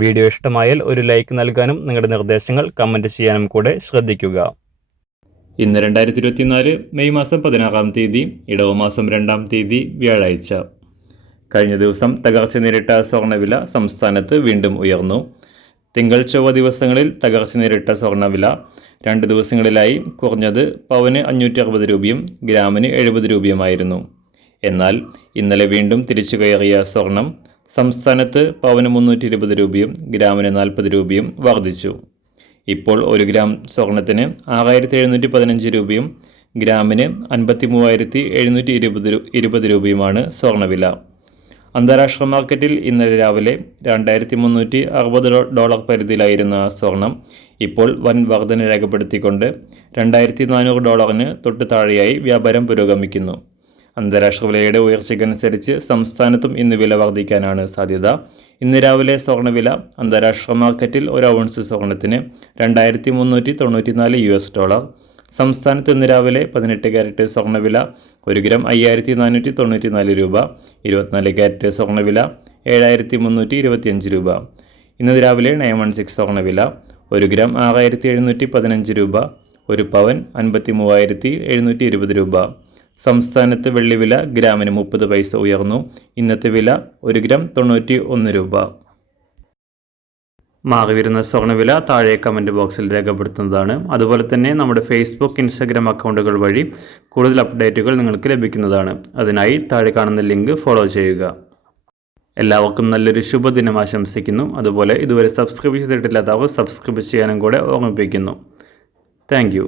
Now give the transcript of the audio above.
Video ഇഷ്ടമായാൽ ഒരു like നൽകാനും നിങ്ങളുടെ നിർദ്ദേശങ്ങൾ കമന്റ് ചെയ്യാനും കൂടെ ശ്രദ്ധിക്കുക. ഇന്ന് രണ്ടായിരത്തി ഇരുപത്തിനാല് മെയ് മാസം പതിനാറാം തീയതി ഇടവ മാസം രണ്ടാം തീയതി വ്യാഴാഴ്ച. കഴിഞ്ഞ ദിവസം തകർച്ച നേരിട്ട സ്വർണവില സംസ്ഥാനത്ത് വീണ്ടും ഉയർന്നു. തിങ്കൾ ചൊവ്വ ദിവസങ്ങളിൽ തകർച്ച നേരിട്ട സ്വർണവില രണ്ട് ദിവസങ്ങളിലായി കുറഞ്ഞത് പവന് അഞ്ഞൂറ്റി അറുപത് രൂപയും ഗ്രാമിന് എഴുപത് രൂപയുമായിരുന്നു. എന്നാൽ ഇന്നലെ വീണ്ടും തിരിച്ചു കയറിയ സ്വർണം സംസ്ഥാനത്ത് പവന് മുന്നൂറ്റി ഇരുപത് രൂപയും ഗ്രാമിന് നാൽപ്പത് രൂപയും വർദ്ധിച്ചു. ഇപ്പോൾ ഒരു ഗ്രാം സ്വർണത്തിന് ആറായിരത്തി എഴുന്നൂറ്റി പതിനഞ്ച് രൂപയും ഗ്രാമിന് അൻപത്തി മൂവായിരത്തി എഴുന്നൂറ്റി ഇരുപത് ഇരുപത് രൂപയുമാണ് സ്വർണവില അന്താരാഷ്ട്ര മാർക്കറ്റിൽ ഇന്നലെ രാവിലെ രണ്ടായിരത്തി മുന്നൂറ്റി അറുപത് ഡോളർ പരിധിയിലായിരുന്ന സ്വർണം ഇപ്പോൾ വൻ വർധന രേഖപ്പെടുത്തിക്കൊണ്ട് രണ്ടായിരത്തി നാനൂറ് ഡോളറിന് തൊട്ട് താഴെയായി വ്യാപാരം പുരോഗമിക്കുന്നു. അന്താരാഷ്ട്ര വിലയുടെ ഉയർച്ചയ്ക്കനുസരിച്ച് സംസ്ഥാനത്തും ഇന്ന് വില വർദ്ധിക്കാനാണ് സാധ്യത. ഇന്ന് രാവിലെ സ്വർണവില അന്താരാഷ്ട്ര മാർക്കറ്റിൽ ഒരു ഔൺസ് സ്വർണത്തിന് രണ്ടായിരത്തി മുന്നൂറ്റി തൊണ്ണൂറ്റിനാല് യു എസ് ഡോളർ. സംസ്ഥാനത്ത് ഇന്ന് രാവിലെ പതിനെട്ട് ക്യാരറ്റ് സ്വർണവില ഒരു ഗ്രാം അയ്യായിരത്തി നാനൂറ്റി തൊണ്ണൂറ്റി നാല് രൂപ ഇരുപത്തിനാല് ക്യാരറ്റ് സ്വർണവില ഏഴായിരത്തി മുന്നൂറ്റി ഇരുപത്തിയഞ്ച് രൂപ. ഇന്ന് രാവിലെ നയൻ വൺ സിക്സ് സ്വർണവില ഒരു ഗ്രാം ആറായിരത്തി എഴുന്നൂറ്റി പതിനഞ്ച് രൂപ ഒരു പവൻ അൻപത്തി മൂവായിരത്തി എഴുന്നൂറ്റി ഇരുപത് രൂപ. സംസ്ഥാനത്ത് വെള്ളിവില ഗ്രാമിന് മുപ്പത് പൈസ ഉയർന്നു. ഇന്നത്തെ വില ഒരു ഗ്രാം തൊണ്ണൂറ്റി ഒന്ന് രൂപ. മാറി വരുന്ന സ്വർണവില താഴെ കമന്റ് ബോക്സിൽ രേഖപ്പെടുത്തുന്നതാണ്. അതുപോലെ തന്നെ നമ്മുടെ ഫേസ്ബുക്ക് ഇൻസ്റ്റാഗ്രാം അക്കൗണ്ടുകൾ വഴി കൂടുതൽ അപ്ഡേറ്റുകൾ നിങ്ങൾക്ക് ലഭിക്കുന്നതാണ്. അതിനായി താഴെ കാണുന്ന ലിങ്ക് ഫോളോ ചെയ്യുക. എല്ലാവർക്കും നല്ലൊരു ശുഭദിനം ആശംസിക്കുന്നു. അതുപോലെ ഇതുവരെ സബ്സ്ക്രൈബ് ചെയ്തിട്ടില്ലാത്തവർ സബ്സ്ക്രൈബ് ചെയ്യാനും കൂടെ ഓർമ്മിപ്പിക്കുന്നു. താങ്ക്